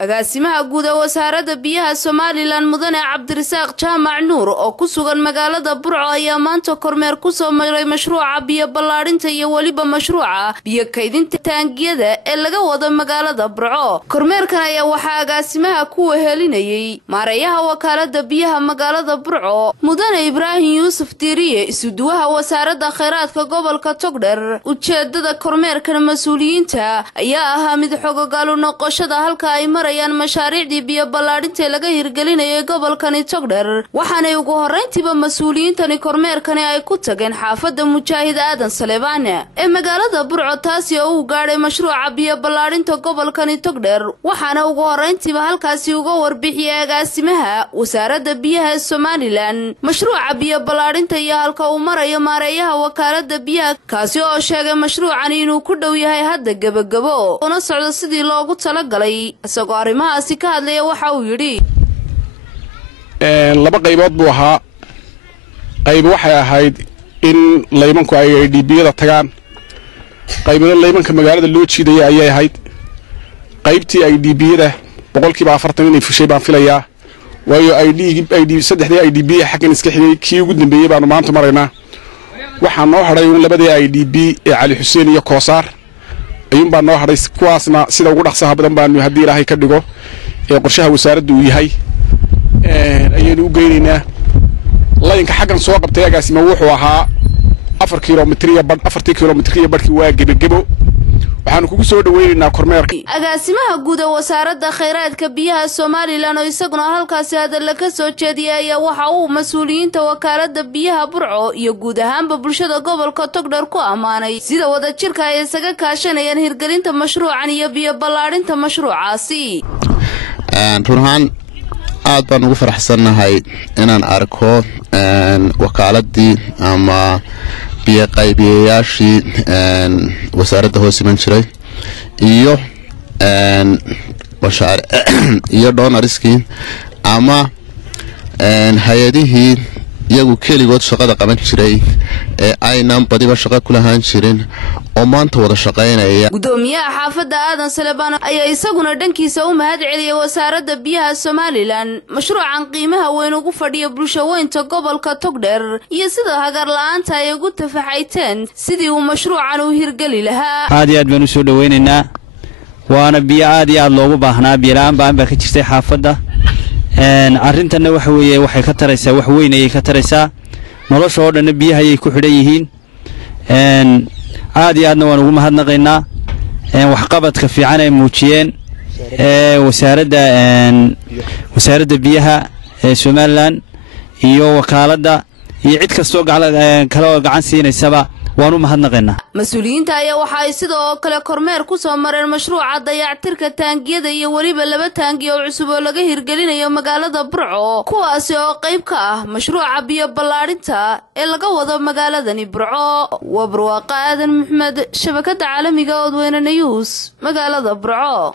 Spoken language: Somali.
agaasimaha guud ee wasaaradda biyaha Soomaaliland mudane Cabdirasaaq Jaamac Nuur oo ku sugan magaalada Burco ayaa maanta kormeer ku soo maray mashruuca biyo ballaarinta iyo waliba mashruuca biyo kaydinta taangiyada ee laga wado magaalada Burco. Kormeerkan ayaa waxa agaasimaha ku wehelinayay maareeyaha wakaaladda biyaha magaalada Burco mudane Ibraahim Yuusuf Diiriye isuduwaha wasaaradda kheyraadka gobolka Togdheer. Ujeedada kormeerkan mas'uuliyiinta ayaa ahaa mid xogogaal u noqoshada halka ay marayaan mashaariicdii biyo ballaarinta laga hirgelinayo gobolkani Togdheer. waxaanay ugu horeyntiiba mas'uuliyiintani kormeerkani ay ku tageen xaafadda Mujaahid Aadan Saleebaan ee magaalada Burco taasi oo uu gaaray mashruuca biyo ballaarinta gobolkani Togdheer. waxaana ugu horeyntiiba halkaasi uga warbixiyay agaasimaha wasaaradda biyaha Soomaaliland mashruuca biyo ballaarinta iyo halka uu marayo maareeyaha wakaaladda biyaha kaasi oo sheegay mashruucan inuu ku dhow yahay hadda gabagabo una socdo sidii loogu talagalay. isagoo arrimahaasi ka hadlaya waxa uu yiri laba qaybood buu ahaa. qayb waxay ahayd in laymanku ay DB-yada tagaan, qaybna laymanka magaalada loo jiiday ayay ahayd. qaybtii ay DB-yada 40% inay fushay baan filayaa, waayo saddexdii IDB xaqan iska xigay kii ugu dambeeyay baan maanta maraynaa. waxaan noo haray labadii IDB ee Cali Xuseen iyo Koosaar ayuun baan noo haray, kuwaasna sida ugu dhaqsaha badan baan haddii Ilaahay ka dhigo ee qorshaha wasaaraddu uu yahay ayaynu u geynaynaa. laynka xaqan soo qabtay agaasima wuxuu ahaa 4 kiiloomitir iyo badhkii waa gebagebo. waxaan kugu soo dhaweynaynaa kormeerka agaasimaha guud ee wasaaradda kheyraadka biyaha Soomaaliland oo isaguna halkaasi hadal ka soo jeediyay waxa uu mas'uuliyiinta wakaaladda biyaha Burco iyo guud ahaanba bulshada gobolka Togdheer ku amaanay sida wadajirka ay isaga kaashanayaan hirgelinta mashruucan iyo biyo ballaarinta mashruucaasi. runaan aad baan ugu faraxsanahay inaan arko wakaaladii ama biyo qaybiyayaashii wasaaradda hoos iman jiray iyo iyo donoriskii ama hay'adihii iyagu keligood shaqada qaban jiray ee aynan badiba shaqo ku lahaan jirin oo maanta wada shaqeynaya. gudoomiyaha xaafadda Aadan Saleebaan ayaa isaguna dhankiisa u mahad celiyay wasaaradda biyaha Soomaaliland mashruucan qiimaha weyn ugu fadhiya bulshooyinka gobolka Togdheer iyo sida hagar la'aanta ay ugu tafaxayteen sidii uu mashruucan u hirgeli lahaa. aad iyo aad baan u soo dhaweynaynaa, waana biyo aad iyo aad loogu baahnaa. biyo la'aan baa ka jirtay xaafadda. arrintanna waxa weeye waxay ka taraysaa wax weyn ay ka taraysaa nolosha oo dhan biyaha ay ku xidhan yihiin. aad iyo aadna waan ugu mahadnaqaynaa wax qabadka fiican ay muujiyeen wasaaradda biyaha ee Soomaaliland iyo wakaaladda iyo cid kastoo kale gacan siineysaba waanu mahadnaqaynaa. mas'uuliyiinta ayaa waxa ay sidoo kale kormeer ku soo mareen mashruuca dayactirka taangiyada iyo waliba 2 taangi oo cusub oo laga hirgelinayo magaalada Burco kuwaasi oo qayb ka ah mashruuca biyo ballaarinta ee laga wado magaaladani Burco. Wabarwaaqo Aadan Maxmed, shabakadda caalamiga Odweyne News, magaalada Burco.